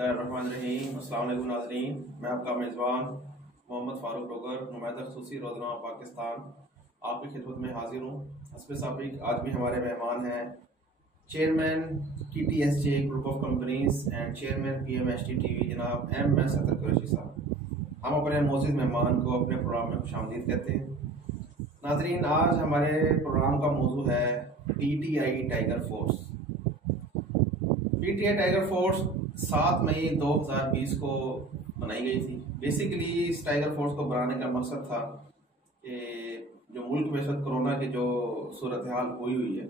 बिस्मिल्लाहिर्रहमानिर्रहीम। अस्सलाम वालेकुम नाज़रीन, मैं आपका मेज़बान मोहम्मद फ़ारूक डोगर, नुमाइंदा ख़ुसूसी रोज़नामा पाकिस्तान, आपकी खिदमत में हाजिर हूँ। हस्ब साबिक़ आज भी हमारे मेहमान हैं chairman TTSJ group of companies and chairman PMHT TV जनाब MS अतर कुरैशी साहब। हम अपने मोअज़्ज़िज़ मेहमान को अपने प्रोग्राम में खुशामदीद कहते हैं। नाज़रीन, आज हमारे प्रोग्राम का मौजू है PTI tiger force. PTI tiger force 7 मई 2020 को बनाई गई थी। बेसिकली इस टाइगर फोर्स को बनाने का मकसद था कि जो मुल्क में सब कोरोना की जो सूरत हाल हुई है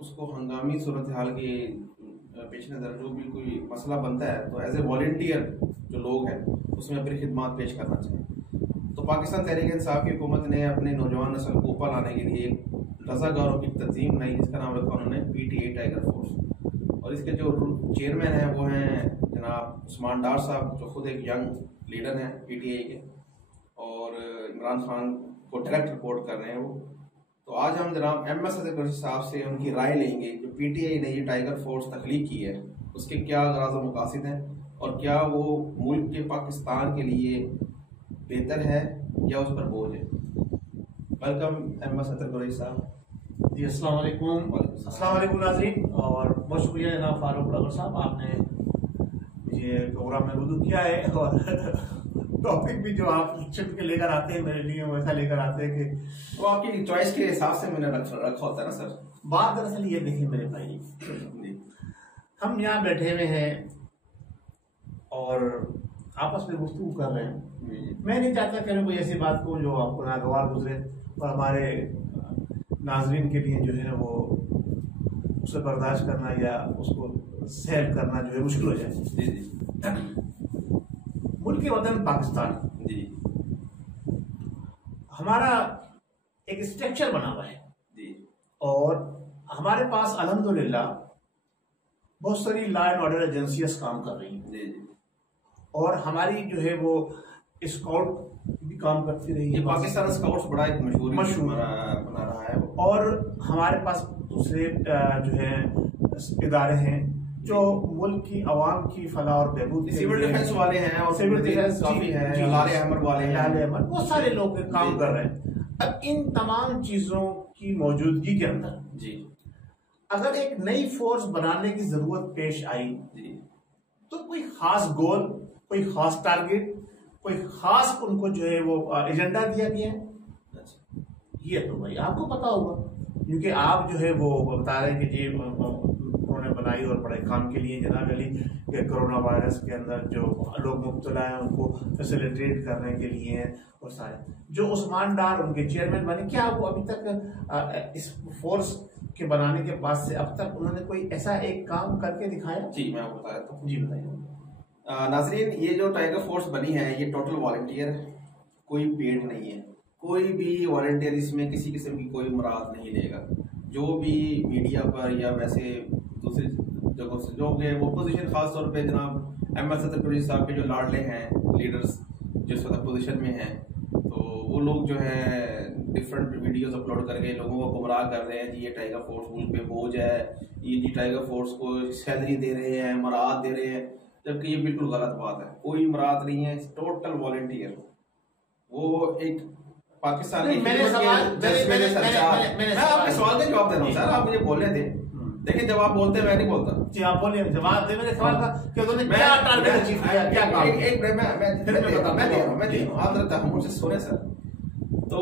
उसको हंगामी सूरत हाल के पेश नज़र जो भी कोई मसला बनता है तो एज ए वॉलंटियर जो लोग हैं उसमें अपनी खिदमत पेश करना चाहिए। तो पाकिस्तान तहरीक इंसाफ की हुकूमत ने अपने नौजवान नस्ल को ऊपर लाने के लिए रज़ाकारों की तंजीम बनाई जिसका नाम रखा उन्होंने PTI टाइगर फोर्स। और इसके जो चेयरमैन हैं वो हैं जनाब उस्मान डार साहब, जो खुद एक यंग लीडर हैं PTI के, और इमरान खान को डायरेक्ट रिपोर्ट कर रहे हैं वो। तो आज हम जनाब MS अतर कुरैशी साहब से उनकी राय लेंगे कि PTI ने ये टाइगर फोर्स तख्लीक की है उसके क्या गराज़ और मकासद हैं और क्या वो मुल्क के पाकिस्तान के लिए बेहतर है या उस पर बोझ है। वेलकम MS अतर कुरैशी साहब। जी अस्सलाम वालेकुम नाज़रीन, और बहुत शुक्रिया जनाब फारूक डोगर साहब, आपने ये प्रोग्राम में रुजू किया है और टॉपिक भी जो आप चुन के लेकर आते हैं मेरे लिए वैसा लेकर आते हैं कि वो आपकी चॉइस के हिसाब से मैंने रखा होता है ना सर। बात दरअसल ये देखिए मेरे भाई, हम यहाँ बैठे हुए हैं और आपस में गुफ्तगू कर रहे हैं। मैं नहीं चाहता कि कोई ऐसी बात को जो आपको नागवार गुजरे और हमारे नाजरीन के लिए जो है वो उसे बर्दाश्त करना या उसको सहल करना जो है मुश्किल हो जाए। जी जी। मुल्क के वतन पाकिस्तान जी। हमारा एक स्ट्रक्चर बना हुआ है जी। और हमारे पास अल्हम्दुलिल्लाह बहुत सारी लॉ एंड ऑर्डर एजेंसियां काम कर रही हैं। जी जी। और हमारी जो है वो स्काउट भी काम करती रही है। पाकिस्तान स्काउट्स बड़ा एक मशहूर बना रहा है। और हमारे पास दूसरे जो है इदारे हैं जो मुल्क की आवाम की फलाह और बहबूद, सिविल डिफेंस वाले हैं और सिविल डिफेंस काफी हैं, लाले अहमद वाले हैं, बहुत सारे लोग काम कर रहे हैं। अब इन तमाम चीजों की मौजूदगी के अंदर जी अगर एक नई फोर्स बनाने की जरूरत पेश आई जी तो कोई खास गोल, कोई खास टारगेट, कोई खास उनको जो है वो एजेंडा दिया गया है। ये तो भाई आपको पता होगा क्योंकि आप जो है वो बता रहे हैं कि जी उन्होंने बनाई और बड़े काम के लिए जनाब अली के कोरोना वायरस के अंदर जो लोग मुब्तला हैं उनको फैसिलिटेट करने के लिए हैं। और सारे जो उस्मान डार उनके चेयरमैन बने, क्या वो अभी तक इस फोर्स के बनाने के बाद से अब तक उन्होंने कोई ऐसा एक काम करके दिखाया? जी मैं आपको बता देता हूँ। जी बताइए। नाजरीन, ये जो टाइगर फोर्स बनी है ये टोटल वॉलंटियर है, कोई पेड नहीं है। कोई भी वॉलंटियर इसमें किसी किस्म की कोई मुराद नहीं लेगा। जो भी मीडिया पर या वैसे दूसरी जगहों से जो गए वो पोजीशन, खास तौर पे जनाब MS अतर कुरैशी साहब के जो लाडले हैं लीडर्स जिस वक्त पोजीशन में हैं, तो वो लोग जो है डिफरेंट वीडियोस अपलोड करके लोगों को गुमराह कर रहे हैं जी ये टाइगर फोर्स मुल्क पे बोझ है, ये जी टाइगर फोर्स को सैलरी दे रहे हैं, मराद दे रहे हैं, जबकि ये बिल्कुल गलत बात है। कोई मराद नहीं है, टोटल वॉलंटियर। वो एक पाकिस्तान मैंने आपके सवाल का जवाब दे रहा हूँ सर, आप मुझे बोलने दें। देखिए जब आप बोलते हैं मैं नहीं बोलता। जी आप बोलिए, जवाब दे मेरे सवाल का कि उन्होंने क्या टारगेट अचीव किया, क्या काम? मैं दे रहा हूँ, आप जरा मुझसे सुने सर। तो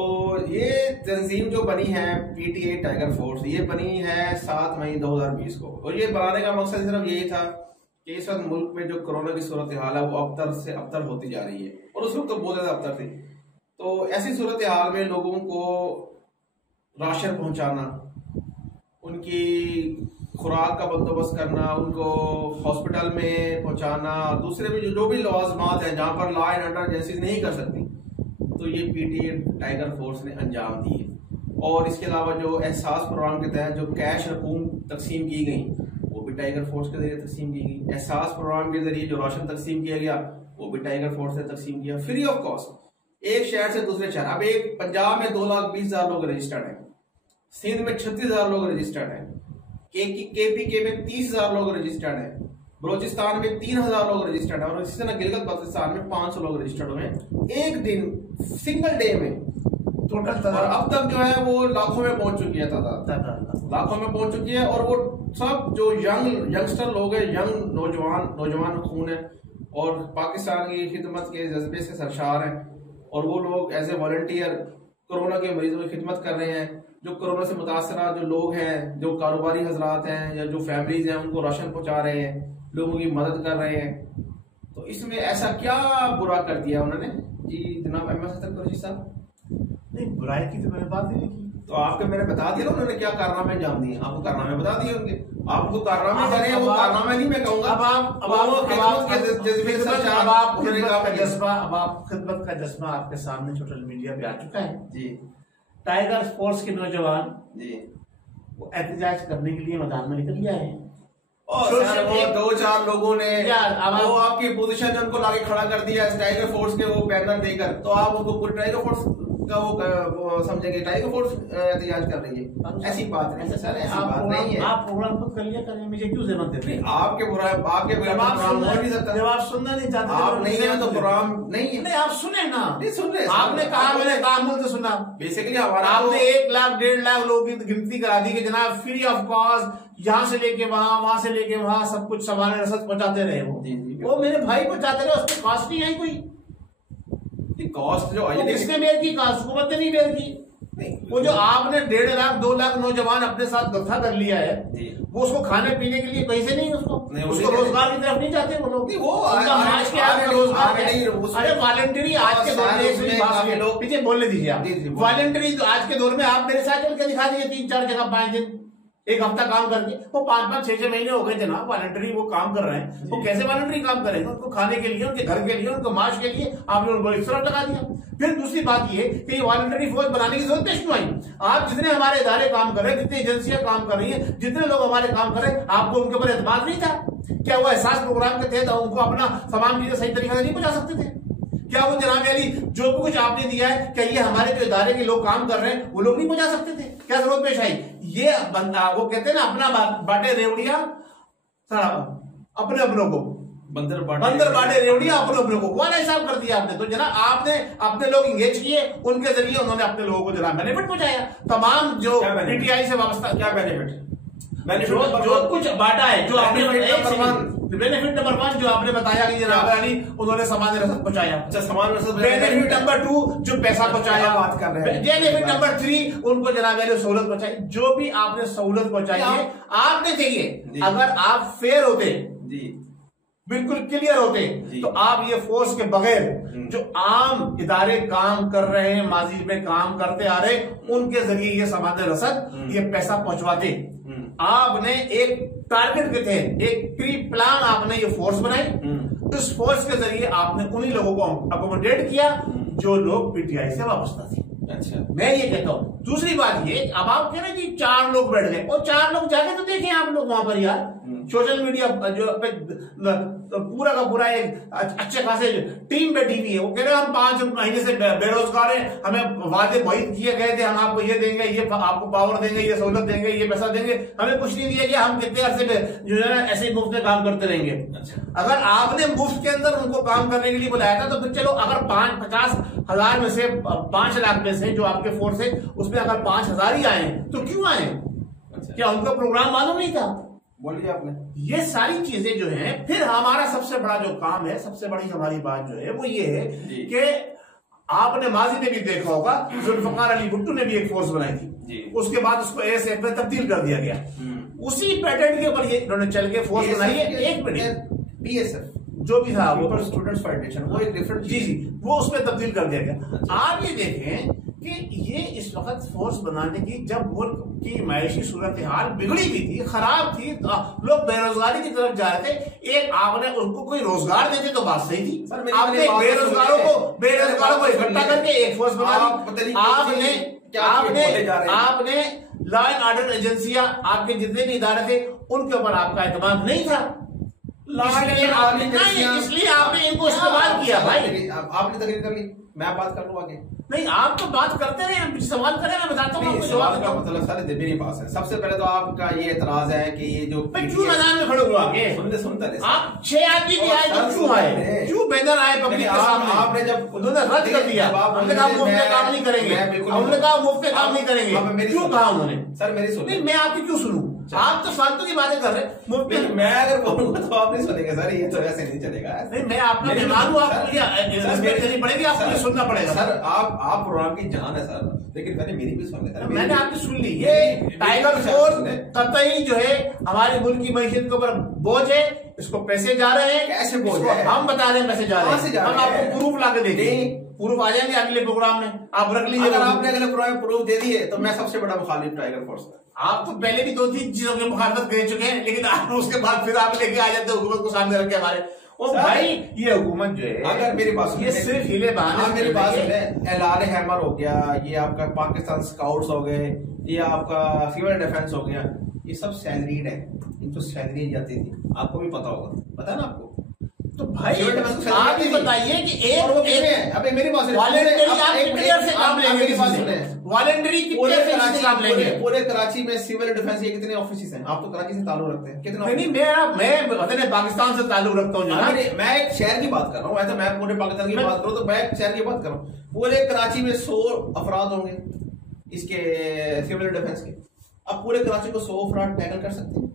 ये तंजीम जो बनी है PTI टाइगर फोर्स, ये बनी है 7 मई 2020 को, और ये बनाने का मकसद सिर्फ यही था कि इस वक्त मुल्क में जो कोरोना की सूरत हाल है वो अबतर से अबतर होती जा रही है, और उस वक्त तो बहुत ज्यादा अबतर थी। तो ऐसी सूरत हाल में लोगों को राशन पहुंचाना, उनकी खुराक का बंदोबस्त करना, उनको हॉस्पिटल में पहुंचाना, दूसरे भी जो भी लवाजमात हैं जहां पर लॉ एंड ऑर्डर एजेंसीज नहीं कर सकती, तो ये PTI टाइगर फोर्स ने अंजाम दिए। और इसके अलावा जो एहसास प्रोग्राम के तहत जो कैश रकूम तकसीम की गई वो भी टाइगर फोर्स के जरिए तकसीम की गई। एहसास प्रोग्राम के जरिए जो राशन तकसीम किया गया वो भी टाइगर फोर्स ने तकसीम किया, फ्री ऑफ कॉस्ट, एक शहर से दूसरे शहर। अब एक पंजाब में 2,20,000 लोग रजिस्टर्ड हैं, सिंध में 36,000 लोग रजिस्टर्ड हैं, KPK में 30,000 लोग रजिस्टर्ड हैं, बलोचिस्तान में 3000 लोग रजिस्टर्ड है और इसी तरह गिलगित बल्तिस्तान में 500 लोग रजिस्टर्ड हुए एक दिन सिंगल डे में टोटल। और अब तक जो है वो लाखों में पहुंच चुकी है तादाद, लाखों में पहुंच चुकी है। और वो सब जो यंगस्टर लोग हैं, यंग नौजवान खून है और पाकिस्तान की खिदमत के जज्बे से सरशार हैं और वो लोग एज ए वॉलंटियर कोरोना के मरीजों की खिदमत कर रहे हैं। जो कोरोना से मुतासरा जो लोग हैं, जो कारोबारी हजरात हैं या जो फैमिलीज हैं, उनको राशन पहुंचा रहे हैं, लोगों की मदद कर रहे हैं। तो इसमें ऐसा क्या बुरा कर दिया उन्होंने जी जनाब अहमद हसन कुरैशी साहब? नहीं, बुराई की तो मैंने बात ही नहीं की। तो आपके मैंने बता दिया ना उन्होंने क्या कारनामे अंजाम दिए, आपको कारनामे बता दिए उनके, आपको कारनामे करे वो कारनामे नहीं मैं कहूंगा। अब आप खिदमत का जज्बा आपके सामने सोशल मीडिया पे आ चुका है जी। टाइगर स्पोर्ट्स के नौजवान जी वो एहतजाज करने के लिए मैदान में निकल गया है और वो 2-4 लोगों ने वो आपकी पोजीशन उनको लाके खड़ा कर दिया टाइगर फोर्स के वो बैनर देकर, तो आप उनको पूरे टाइगर फोर्स का वो समझेंगे टाइगर फोर्स एहतजाज कर रही है। ऐसी बात नहीं सर, ऐसी बात नहीं है। आप प्रोग्राम खुद कर लिया करें, मुझे क्यों जरूरत देते हैं? आपके प्रोग्राम हो नहीं सकता जब आप सुनना नहीं चाहते, आप नहीं है तो प्रोग्राम नहीं है। नहीं, आप सुने ना, नहीं सुन रहे। आपने कहा, मैंने कहा, सुना। बेसिकली हमारा आपने 1 लाख 1.5 लाख लोगों की गिनती करा दी कि जनाब फ्री ऑफ कॉस्ट यहाँ से लेके वहां से लेके वहां सब कुछ सामान रसद पहुंचाते रहे। वो मेरे भाई पहुंचाते रहे, उसकी कॉस्ट नहीं आई कोई। कॉस्ट जो आई किसने बेर की? कास्ट हुकूमत ने नहीं बेर की। वो जो आपने 1.5 लाख 2 लाख नौजवान अपने साथ इकट्ठा कर लिया है, वो उसको खाने पीने के लिए पैसे नहीं, उसको रोजगार की तरफ नहीं जाते वो लोग। वो रोजगार अरे वॉलंटरी आज के दौर में पीछे बोलने दीजिए आप। वॉलंटरी आज के दौर में आप मेरे साथ चल के दिखा दीजिए 3-4 जगह 5 दिन 1 हफ्ता काम करके, वो 5-5 6-6 महीने हो गए जनाब वॉलंटरी वो काम कर रहे हैं। वो कैसे वॉलंटरी काम करेंगे? उनको खाने के लिए, उनके घर के लिए, उनको माश के लिए आपने उनको इस तरह लगा दिया। फिर दूसरी बात ये कि ये वॉलंटरी फोर्स बनाने की जरूरत क्यों आई? आप जितने हमारे इदारे काम कर रहे हैं, जितनी एजेंसियां काम कर रही हैं, जितने लोग हमारे काम कर रहे हैं, आपको उनके ऊपर एतमाद नहीं था क्या? वो एहसास प्रोग्राम के तहत उनको अपना तमाम चीजें सही तरीके से नहीं पहुंचा सकते थे क्या? वो जनाब अली जो भी कुछ आपने दिया है, क्या ये हमारे जो इदारे के लोग काम कर रहे हैं वो लोग नहीं पहुंचा सकते थे? क्या जरूरत पेश आई? ये बंदा वो कहते हैं ना, अपना बाटे रेवड़िया अपने अपनों को, बंदर बाटे रेवड़िया अपने अपनों को, वाला हिसाब कर दिया आपने। तो जनाब आपने अपने लोग इंगेज किए, उनके जरिए उन्होंने अपने लोगों को जनाब बेनिफिट पहुंचाया। तमाम जो पीटीआई से वाबस्ता क्या बेनिफिट जो कुछ बांटा है, जो आपने बेनिफिट नंबर 1 जो आपने बताया कि जनाब अली उन्होंने सामान रसद पहुंचाया। बेनिफिट नंबर 2 जो पैसा पहुंचाया, बात कर रहे हैं। बेनिफिट नंबर 3 उनको जनाब अली सहूलत पहुंचाई। जो भी आपने सहूलत पहुंचाई है आपने चाहिए, अगर आप फेयर होते, बिल्कुल क्लियर होते, तो आप ये फोर्स के बगैर जो आम इदारे काम कर रहे हैं, माजी में काम करते आ रहे, उनके जरिए ये सामान रसद, ये पैसा पहुंचवाते। आपने एक टारगेट के थे, एक प्री प्लान आपने ये फोर्स बनाई। इस फोर्स के जरिए आपने उन्हीं लोगों को अकोमोडेट किया जो लोग पीटीआई से वाबस्ता थे। अच्छा, मैं ये कहता हूं। दूसरी बात ये, अब आप कह रहे हैं कि 4 लोग बैठ गए, और 4 लोग जाके तो देखें आप लोग वहां पर यार, सोशल मीडिया जो पूरा का पूरा एक अच्छे खासे टीम बैठी हुई है। वो कह रहे हैं हम 5 महीने से बेरोजगार हैं, हमें वादे मुहित किए गए थे, हम आपको ये देंगे, ये आपको पावर देंगे, ये सहूलत देंगे, ये पैसा देंगे, हमें कुछ नहीं दिया गया, हम कितने अरसे जो है ना ऐसे ही मुफ्त में काम करते रहेंगे। अच्छा। अगर आपने मुफ्त के अंदर उनको काम करने के लिए बुलाया था, तो फिर चलो अगर 50 हजार में से 5 लाख में से जो आपके फोर्स है उसमें अगर 5,000 ही आए तो क्यों आए? अच्छा। क्या उनका प्रोग्राम मालूम नहीं था? बोलिए आपने। ये सारी चीजें जो हैं, फिर हमारा सबसे बड़ा जो काम है, सबसे बड़ी हमारी बात जो है वो ये है कि आपने माजी में भी देखा होगा, जुल्फकार अली भुट्टो ने भी एक फोर्स बनाई थी, उसके बाद उसको एएसएफ में तब्दील कर दिया गया। उसी पैटर्न के ऊपर ये इन्होंने चल के फोर्स बनाई है। एक मिनट, बीएसएफ जो भी था वो स्टूडेंट्स फेडरेशन, वो एक डिफरेंट, जी वो उसमें तब्दील कर दिया गया। आप ये देखें कि ये इस वक्त फोर्स बनाने की, जब मुल्क की मायशी सूरत हाल बिगड़ी हुई थी, खराब थी, लोग बेरोजगारी की तरफ जा रहे थे, एक आपने उनको कोई रोजगार देते तो बात सही थी। आपने बेरोजगारों को इकट्ठा करके एक फोर्स बना दी। आपने लॉ एंड ऑर्डर एजेंसियां, आपके जितने भी इदारे थे, उनके ऊपर आपका एतमाद नहीं था, इसलिए आपने इनको इस्तेमाल किया। भाई आपने तकरीर कर ली, मैं बात कर लूँ आगे। नहीं, आप तो बात करते रहे, सवाल करें, मैं बताता हूँ आपको जवाब का मतलब सारे मेरे पास है। सबसे पहले तो आपका ये एतराज है कि ये जो क्यों मैदान में खड़े हुए आगे सुनते आप 6 आदमी भी आए तो क्यों आए, क्यों बैनर आए पब्लिक के सामने? आपने जब उन्होंने रद्द कर दिया, हमने कहा मुफ्त में काम नहीं करेंगे, हमने कहा मुफ्त में काम नहीं करेंगे, क्यों कहा उन्होंने? सर मेरी सुनिए, मैं आपकी क्यों सुनूं? आप तो फालतू की बातें कर रहे हैं। मुफ्त में मैं अगर बोलूंगा तो आप नहीं सुनेंगे सर, ये तो ऐसे नहीं चलेगा। नहीं, मैं आपका मेहमान हूँ, आपको रिस्पेक्ट देनी पड़ेगी, आपको मुझे सुनना पड़ेगा। सर आप प्रोग्राम की जान है सर, लेकिन मैंने मेरी भी सुन ली। मैंने आपकी सुन ली। ये टाइगर फोर्स कतई जो है हमारे मुल्क की मैशियत के ऊपर बोझ है, इसको पैसे जा रहे हैं। कैसे बोझ है? हम बता रहे हैं पैसे जा रहे हैं, हम आपको प्रूफ ला के देंगे, प्रूफ आ जाएंगे अगले प्रोग्राम में, आप रख लीजिए। अगर आपने अगले प्रोग्राम प्रूफ दे दिए तो मैं सबसे बड़ा मुखालिफ टाइगर फोर्स का। आप तो पहले भी 2-3 चीजों की मुखालफत कर चुके हैं, लेकिन आप उसके बाद फिर आप लेके आ जाते हैं हुकूमत को सामने रख के हमारे। ओ भाई, ये हुकूमत जो है, अगर मेरी बात ये सिर्फ हिले बहाने, मेरी बात सुने, एलान हैमर हो गया, ये आपका पाकिस्तान स्काउट्स हो गए, ये आपका सिविल डिफेंस हो गया, ये सब सैलरीड है, इनको सैलरी जाती थी, आपको भी पता होगा, पता है ना आपको? तो भाई आप ही बताइए कि अबे मेरी बात सुनिए, वॉलंटरी आप कितने देर से काम लेंगे? मेरी बात सुने, वॉलंटरी कितने देर से काम लेंगे? पूरे कराची में सिविल डिफेंस के कितने ऑफिस हैं? आप तो कराची से ताल्लुक रखते हैं, कितने? नहीं, मैं पाकिस्तान से ताल्लुक रखता हूँ जनाब। मैं एक शहर की बात कर रहा हूँ, ऐसा मैं पूरे पाकिस्तान की बात करूँ तो मैं एक शहर की बात कर रहा हूँ। पूरे कराची में 100 अफराद होंगे इसके सिविल डिफेंस के। अब पूरे कराची को 100 अफराद टैकल कर सकते हैं?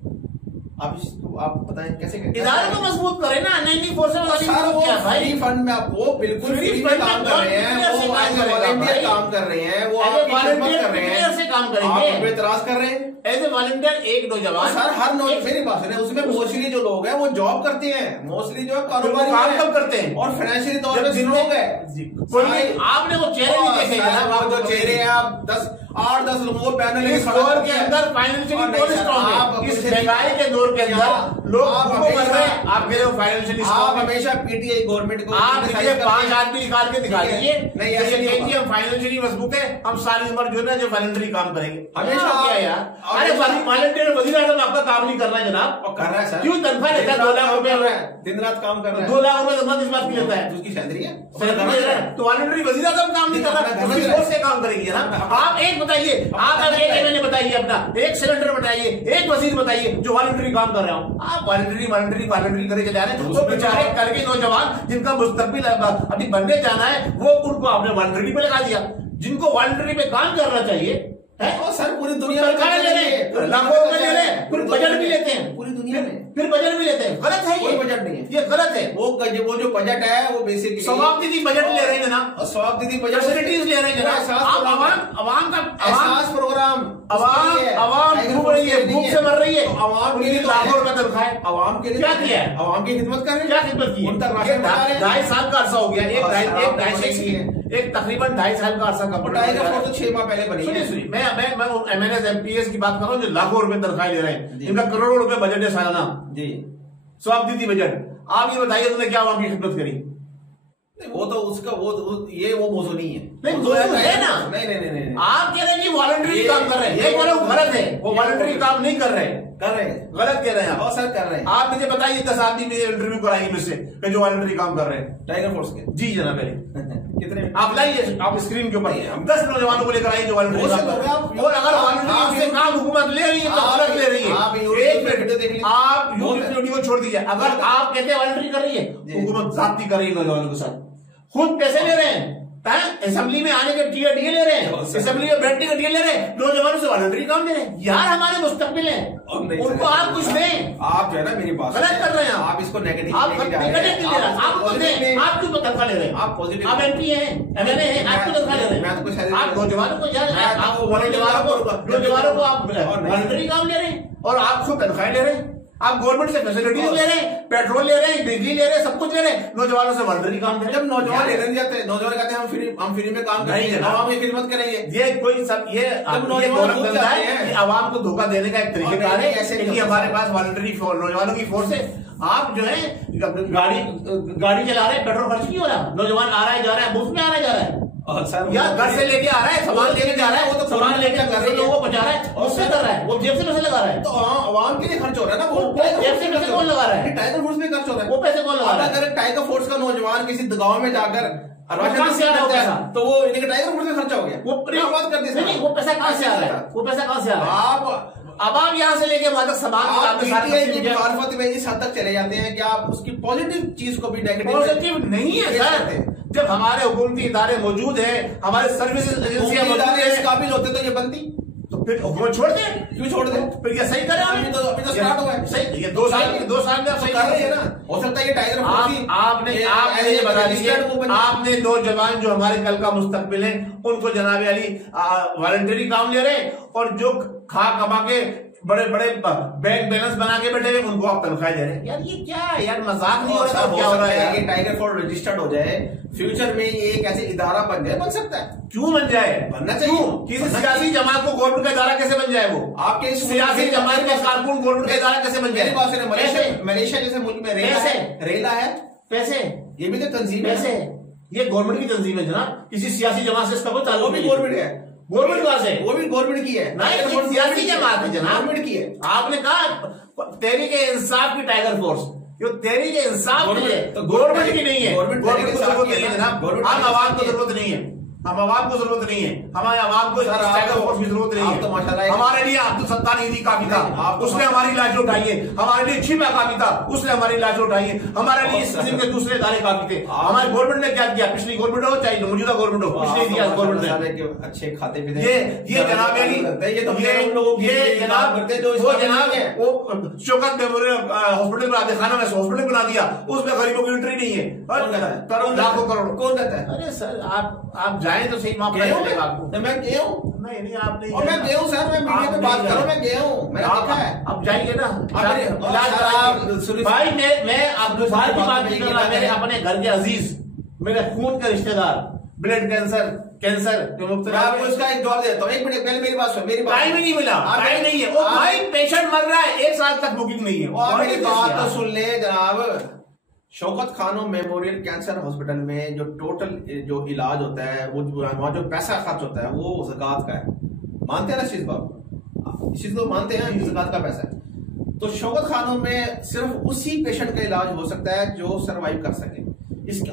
आप बताएं कैसे? इदारे को मजबूत करें ना, नई फोर्सेस फ्री फंड में आप वो बिल्कुल फ्री में काम कर रहे हैं, वो वॉलंटियर काम कर रहे हैं, वो आपकी खिदमत कर रहे हैं, से काम करेंगे, आप एतराज कर रहे हैं एज ए वॉलंटियर। एक नौजवान सर, हर मेरी बात सुने, उसमें मोस्टली जो लोग हैं वो जॉब करते हैं, मोस्टली जो कारोबारी काम कब करते हैं और फाइनेंशियली तौर पर लोग हैं। आपने वो चेहरे नहीं देखे, जो चेहरे हैं, आप 8-10 लोगों पैनल के अंदर फाइनेंशियली कौन स्ट्रॉन्ग है? इस महंगाई के दौर के अंदर लोग आप मेरे फाइनेंशियली आप हमेशा पीटीआई गवर्नमेंट को आप 5 आदमी निकाल के दिखा दीजिए, नहीं ऐसे नहीं कि हम फाइनेंशियली मजबूत है, हम सारी उम्र जो है जो वॉलंटरी काम करेंगे हमेशा। क्या यार, अरे वॉलंटियर वजीर आजम आपका काम नहीं कर रहा है जनाब? कर रहा है सर, क्यों तनख्वाह लेता है? 2 लाख रुपए दिन रात काम कर रहा है, 2 लाख रुपए तनख्वाह किस बात की लेता है? उसकी सैलरी है, तो वॉलंटरी वजीर आजम काम नहीं कर रहा, से काम करेंगे ना। आप एक बताइए, आप मैंने बताइए अपना एक सिलेंडर बताइए, एक वजीर बताइए जो वॉलंटरी काम कर रहा हूं। आप वॉलंटरी करे जा रहे हैं, तो बेचारे करके नौजवान जिनका मुस्तकबिल अभी बनने जाना है, वो उनको आपने वॉलंटरी पे लगा दिया। जिनको वॉलंटरी पे काम करना चाहिए है, सर पूरी दुनिया में ले रहे हैं, लाखों रुपए ले रहे हैं, फिर बजट भी लेते हैं, पूरी दुनिया में फिर बजट भी लेते हैं। गलत है, कोई बजट नहीं है, ये गलत है। वो जो बजट है वो बेसिकली सवाबदीदी बजट ले रहे हैं ना, सवाबदीदी बजट फैसिलिटीज ले रहे हैं ना। अवाम का एहसास प्रोग्राम, अवाम भूख रही है, भूख से मर रही है, अवाम के लिए लाखों रुपए तनख्वाह है। अवाम के लिए क्या किया है? अवाम की खिदमत कर रहे हैं, क्या खिदमत की है? 2.5 साल का अरसा हो गया, एक तकरीबन 2.5 साल का अरसा टाइगर फोर्स 6 माह पहले बनी है। सुनिए, मैं MNS की बात कर रहा हूँ जो लाखों रुपए तनख्वाह ले रहे हैं, इनका करोड़ों रुपए बजट है सालाना जी, सवाबदीदी बजट। आप ये बताइए तुमने क्या अवाम की खिदमत करी? वो तो उसका वो मौजू नहीं है, नहीं मौजू है ना। नहीं आप कह रहे हैं कि वॉलंटरी काम कर रहे हैं, ये कह रहे हो गलत है, वो वॉलंटरी काम नहीं कर रहे हैं, गलत कह रहे हैं आप। सर कर रहे हैं। आप मुझे बताइए 10 आदमी में इंटरव्यू कराएंगे मुझसे जो वॉलंटरी काम कर रहे हैं टाइगर फोर्स के। जी जनाब, कितने आप लाइए, आप स्क्रीन के ऊपर 10 नौजवानों को लेकर आइए जो वॉलंटरी काम कर रहे हैं। और अगर वॉलंटरी से काम हुकूमत ले रही है तो गलत ले रही है। आप यूट्यूब वीडियो छोड़ दीजिए, अगर आप कहते हैं वॉलंटरी कर रही है, हुकूमत जाती कर रही है नौजवानों के साथ, खुद पैसे ले रहे हैं, असेंबली में आने के टीए ले रहे हैं, असेंबली में बैठने के टीए ले रहे हैं, नौजवानों से वॉलंटरी काम ले रहे हैं। यार हमारे मुस्तकबिल है, उनको आप कुछ दें। आप जो है ना मेरी बात गलत कर रहे हैं, आप इसको नेगेटिव आप क्यों तनख्वाह ले रहे हैं? आप पॉजिटिव, आप MP हैं, MLA हैं, आप क्यों तनख्वाह ले रहे हैं? आप नौजवानों को आप वॉलंटरी काम ले रहे हैं और आप खुद तनख्वाह ले रहे हैं। आप गवर्नमेंट से फैसिलिटीज ले रहे हैं, पेट्रोल ले रहे हैं, बिजली ले रहे हैं, सब कुछ ले रहे हैं, नौजवानों से वॉलंटरी काम करें। जब नौजवान लेने जाते हैं, नौजवान कहते हैं हम फ्री में काम करेंगे, आवाम की खिदमत करेंगे। ये कोई सब ये आवाम को धोखा देने का एक तरीकेकार है कि हमारे पास वॉलंटरी नौजवानों की फोर्स है। आप जो है गाड़ी चला रहे हैं, पेट्रोल खर्च नहीं हो रहा, नौजवान आ रहा है जा रहा है, मुफ्त में आ रहा है जा रहा है। और सर या घर से लेके आ रहा है, सामान लेके जा रहा है, वो तो सामान लेके लोगों को पहुंचा रहा है, उससे कर रहा है, वो जेब से पैसे लगा रहा है। तो आवाम के लिए खर्च हो रहा है ना, वो जेब से पैसे कौन लगा रहा है? टाइगर फूड्स में खर्च हो रहा है, वो पैसे कौन लगा रहा है? अगर टाइगर फूड्स का नौजवान किसी गाँव में जाकर तो वो टाइगर फूड्स में खर्चा हो गया, वो बात करते हैं। वो पैसा कहाँ से आ रहा है? वो पैसा कहाँ से आ रहा है? आप यहाँ से लेके मादक सामान मार्फत में इस हद तक चले जाते हैं कि आप उसकी पॉजिटिव चीज को भी पॉजिटिव नहीं है सर। जब हमारे हुकूमती इदारे मौजूद है, हमारे सर्विसेज एजेंसियां मौजूद है, काबिल होते तो ये बनती, तो फिर हुकूमत छोड़ दे, क्यों छोड़ दे? फिर ये सही करें। अभी तो स्टार्ट हुआ है, सही, ये 2 साल में आप सही कर रहे हैं ना। हो सकता है ये टाइगर आपने ये बता दीजिए, आपने नौजवान जो हमारे कल का मुस्तकबिल है उनको जनाब अली वॉलंटरी काम ले रहे हैं, और जो खा कमा के बड़े बड़े बैंक बैलेंस बना के बैठे हुए उनको आप तनख्वाह दे रहे हैं। यार ये क्या है यार, मजाक नहीं हो रहा है? क्या हो रहा है? टाइगर फूड रजिस्टर्ड हो जाए, फ्यूचर में ये एक ऐसे इदारा बन जाए, बन सकता है। क्यों बन जाए? बनना चाहिए। किसी सियासी जमात को गवर्नमेंट का इदारा कैसे बन जाए? वो आपके सियासी जमात के कारकुन गवर्नमेंट का इदारा कैसे बन जाए? मलेशिया जैसे मुल्क में रेला है, पैसे, ये भी तो तंजीम पैसे, ये गवर्नमेंट की तंजीम है जनाब। किसी सियासी जमात से इसका कोई ताल्लुक नहीं। गवर्नमेंट है, गवर्नमेंट कहां से? वो भी गवर्नमेंट की है, सियासी जमात है जनाब, गवर्नमेंट की है। आपने कहा तहरीके इंसाफ की टाइगर फोर्स, जो तहरीके इंसाफ की है, तो गवर्नमेंट की नहीं है। गवर्नमेंट को जरूरत नहीं है जनाब, हम आवाम को जरूरत नहीं है, हम आवाम को जरूरत नहीं है, हमारे आवाम को टाइगर फोर्स की जरूरत नहीं है। तो माशाल्लाह हमारे लिए अब्दुल सत्तार ईदी काफी था, उसने हमारी लाज उठाई है। हमारे लिए छिपा काफी था, उसने हमारी लाज उठाई है। हमारे लिए इस किस्म के दूसरे इदारे काफी थे। हमारी गवर्नमेंट ने क्या किया? पिछली गवर्नमेंट हो चाहे मौजूदा गवर्नमेंट हो, पिछले इतिहास गवर्नमेंट ने अच्छे खाते पे ये जनाब ये जनाब वो जनाब वो शौकत मेमोरियल हॉस्पिटल बना दिया, खाना में हॉस्पिटल बना दिया, उसमें गरीबों की एंट्री नहीं है, करोड़ लाखों करोड़ कौन कहता है? अरे सर आप जाए तो सही, माफ मैं गया हूँ, नहीं आप नहीं, और मैं गया हूँ सर, मैं मीडिया पे बात करूँ, मैं गया हूँ, मैंने देखा है। आप जाइए ना भाई, मैं आप की बात नहीं कर रहा, मेरे अपने घर के अजीज, मेरे खून के रिश्तेदार, ब्लड कैंसर के मुब्तला, आपको इसका एक जवाब देता हूँ। 1 मिनट पहले मेरी बात सुनो, मेरी टाइम ही नहीं मिला, टाइम नहीं है। ओ भाई पेशेंट मर रहा है, 1 साल तक बुकिंग नहीं है। और मेरी बात तो सुन ले जनाब, शौकत खानो मेमोरियल कैंसर हॉस्पिटल में जो टोटल जो इलाज होता है, वो वहां जो पैसा खर्च होता है वो ज़कात का है। मानते हैं ना इस चीज को? इस चीज को मानते हैं, ज़कात का पैसा है। तो शौकत खानों में सिर्फ उसी पेशेंट का इलाज हो सकता है जो सरवाइव कर सके।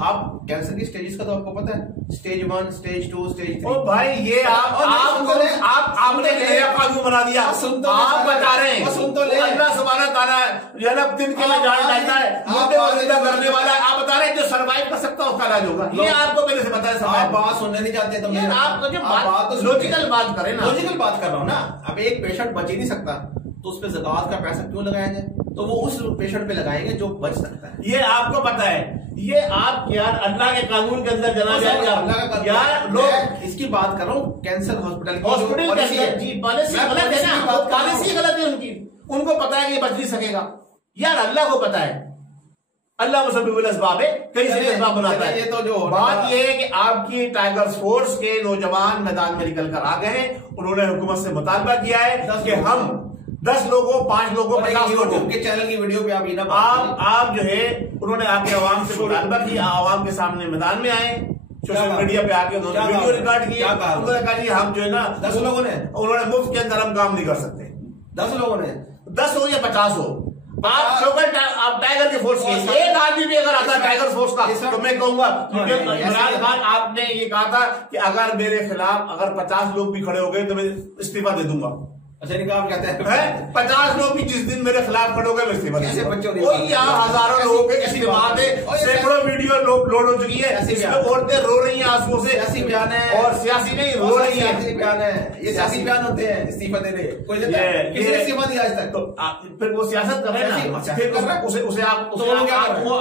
आप कैंसर की स्टेजेस का तो आपको पता है, स्टेज 1, स्टेज 2, स्टेज 3। ओ भाई ये आपने नया कानून बना दिया, आप बता रहे हैं। अल्लाह सुब्हानहू व तआला जन्नत दिन के लिए जान डालता है, मुर्दे को जिंदा करने वाला है। आप बता रहे हैं जो सरवाइव कर सकता है उसका इलाज होगा। ये आपको पहले से पता है। आप बात सुनने नहीं चाहते तो आप जो बात लॉजिकल बात करें ना, लॉजिकल बात कर रहा हूँ ना। अब एक पेशेंट बच ही नहीं सकता तो उस पर ज़कात का पैसा क्यों लगाया जाए? तो वो उस पेशेंट पे लगाएंगे जो बच सकता है। ये आपको पता है, ये आप यार अल्लाह के कानून के अंदर जनाब यार लोग इसकी बात कर रहा हूँ। कैंसर हॉस्पिटल के अंदर जी पॉलिसी गलत है ना, पॉलिसी गलत है उनकी। उनको पता है कि बच नहीं सकेगा यार, अल्लाह को पता है, अल्लाह मुसब्बिबुल अस्बाब है, कई सारे अस्बाब बनाता है। ये तो जो बात ये है कि आपकी टाइगर फोर्स के नौजवान मैदान में निकल कर आ गए हैं। उन्होंने हुकूमत से मुतालबा किया है कि हम 10 लोगों, 5 लोगों, 50 लोगों के चैनल की वीडियो पे आप जो है उन्होंने आके आवाम से मुतालबा किया, आवाम के सामने मैदान में आए, सोशल मीडिया पे आके उन्होंने वीडियो रिकॉर्ड किया। उन्होंने कहा जी हम जो है ना 10 लोगों ने, उन्होंने मुफ्त के अंदर हम काम नहीं कर सकते। 10 लोगों ने, 10 हो या 50 हो, आप टाइगर के फोर्स के एक आदमी भी अगर आता है टाइगर फोर्स का तो मैं कहूंगा, क्योंकि इमरान खान आपने ये कहा था कि अगर मेरे खिलाफ अगर 50 लोग भी खड़े हो गए तो मैं इस्तीफा दे दूंगा। अच्छा नहीं आप कहते हैं 50 लोग भी जिस दिन मेरे खिलाफ खड़े हो गए मैं इस्तीफा दे दूंगा। और यहाँ हजारों लोगों के ऐसी बात है, सैकड़ों वीडियो लोड हो चुकी है, इसमें औरतें रो रही हैं आंसुओं से। सियासी बयान है, और सियासी नहीं रो रही है, सियासी बयान है, ये सियासी बयान होते हैं इस्तीफा देने। कोई किसी ने इस्तीफा दिया आज तक? तो फिर वो सियासत कर रहे हैं ना, फिर उसे आप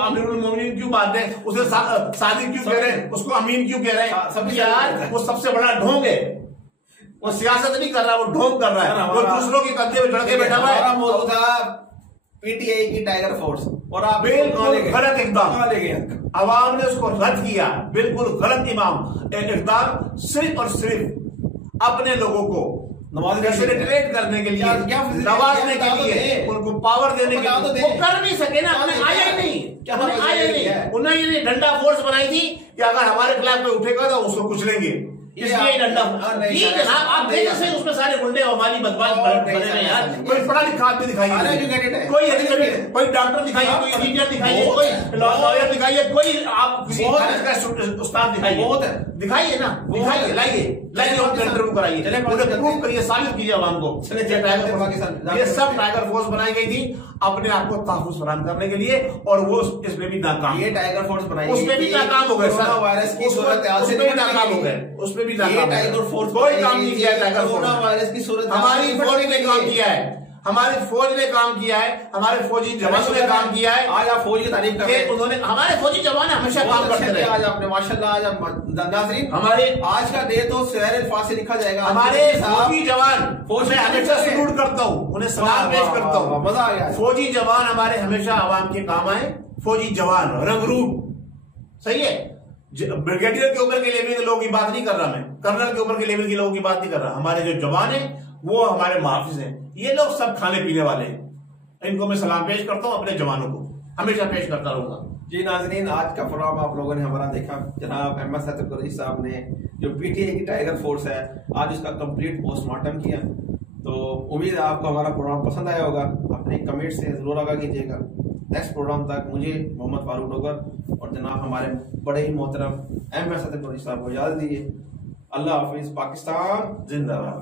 अमीरुल मोमिनीन क्यों बात है, उसे सादिक क्यों कह रहे हैं, उसको अमीन क्यों कह रहे हैं? सब यार वो सबसे बड़ा ढोंग है, वो सियासत नहीं कर रहा, वो ढोंग कर रहा है, वो दूसरों के कंधे पे चढ़ के बैठा हुआ है। मौजूद था पीटीआई की टाइगर फोर्स और आप बिल्कुल गलत इकदाम, आवाम ने उसको रद्द किया, बिल्कुल गलत इकदाम। सिर्फ और सिर्फ अपने लोगों को नवाज फैसिलिटेट करने के लिए, नवाजने के लिए, उनको पावर देने के लिए, वो कर नहीं सके ना, उन्हें आया ही नहीं, उन्हें आया नहीं। उन्हें ये डंडा फोर्स बनाई थी कि अगर हमारे खिलाफ कोई उठेगा तो उसको कुचलेंगे, इसलिए डंडा। ठीक है साहब, आप देख सकते उसमें सारे गुंडे हमारी बदमाश बने हुए यार। कोई पढ़ा लिखा आदमी दिखाइए, कोई एजुकेटेड, कोई डॉक्टर दिखाइए, कोई इंजीनियर दिखाइए, कोई लॉयर दिखाइए, कोई आप किसी उस्ताद दिखाइए, दिखाइए ना, दिखाइए, लाइए इंटरव्यू कराइए, प्रूव करिए, साबित कीजिए आवाम को। ये सब टाइगर फोर्स बनाई गई थी अपने आप को तहफ़्फ़ुज़ फराहम करने के लिए, और वो इसमें भी नाकाम। ये टाइगर फोर्स बनाई, उसमें भी नाकाम हो गए सर, वायरस की सूरत उसमें भी नाकाम हो गए, उसमें भी नाकाम। टाइगर फोर्स कोई काम नहीं किया टाइगर फोर्स, वायरस की सूरत हमारी फौज ने काम किया है, हमारी फौज ने काम किया है, हमारे फौजी जवानों ने काम किया है। आज आप फौज की तारीफ कर रहे हैं, उन्होंने, हमारे फौजी जवान हमेशा काम करते रहे। आज आपने माशाल्लाह, आज नाज़रीन हमारे आज का डे तो शहर फास से लिखा जाएगा। हमारे फौजी जवान, फौज में हमेशा सलूट करता हूँ, उन्हें सलाम पेश करता हूँ, मजा आ गया। फौजी जवान हमारे हमेशा आवाम के काम आए। फौजी जवान रंगरूप, सही है। ब्रिगेडियर के ऊपर के लेवल के लोगों की बात नहीं कर रहा मैं, कर्नल के ऊपर के लेवल के लोगों की बात नहीं कर रहा। हमारे जो जवान है वो हमारे मुहाफिज हैं, ये लोग सब खाने पीने वाले हैं, इनको मैं सलाम पेश करता हूँ, अपने जवानों को हमेशा पेश करता रहूंगा। जी नाज़रीन, आज का प्रोग्राम आप लोगों ने हमारा देखा। जनाब एम.एस. कुरैशी साहब ने जो पीटीआई की टाइगर फोर्स है, आज उसका कंप्लीट पोस्टमार्टम किया। तो उम्मीद है आपको हमारा प्रोग्राम पसंद आया होगा। अपने कमेंट से जरूर आगाह कीजिएगा। नेक्स्ट प्रोग्राम तक मुझे मोहम्मद फारूक डोगर और जनाब हमारे बड़े ही मोहतरम एम.एस. कुरैशी साहब को इजाजत दीजिए। अल्लाह हाफिज। पाकिस्तान जिंदाबाद।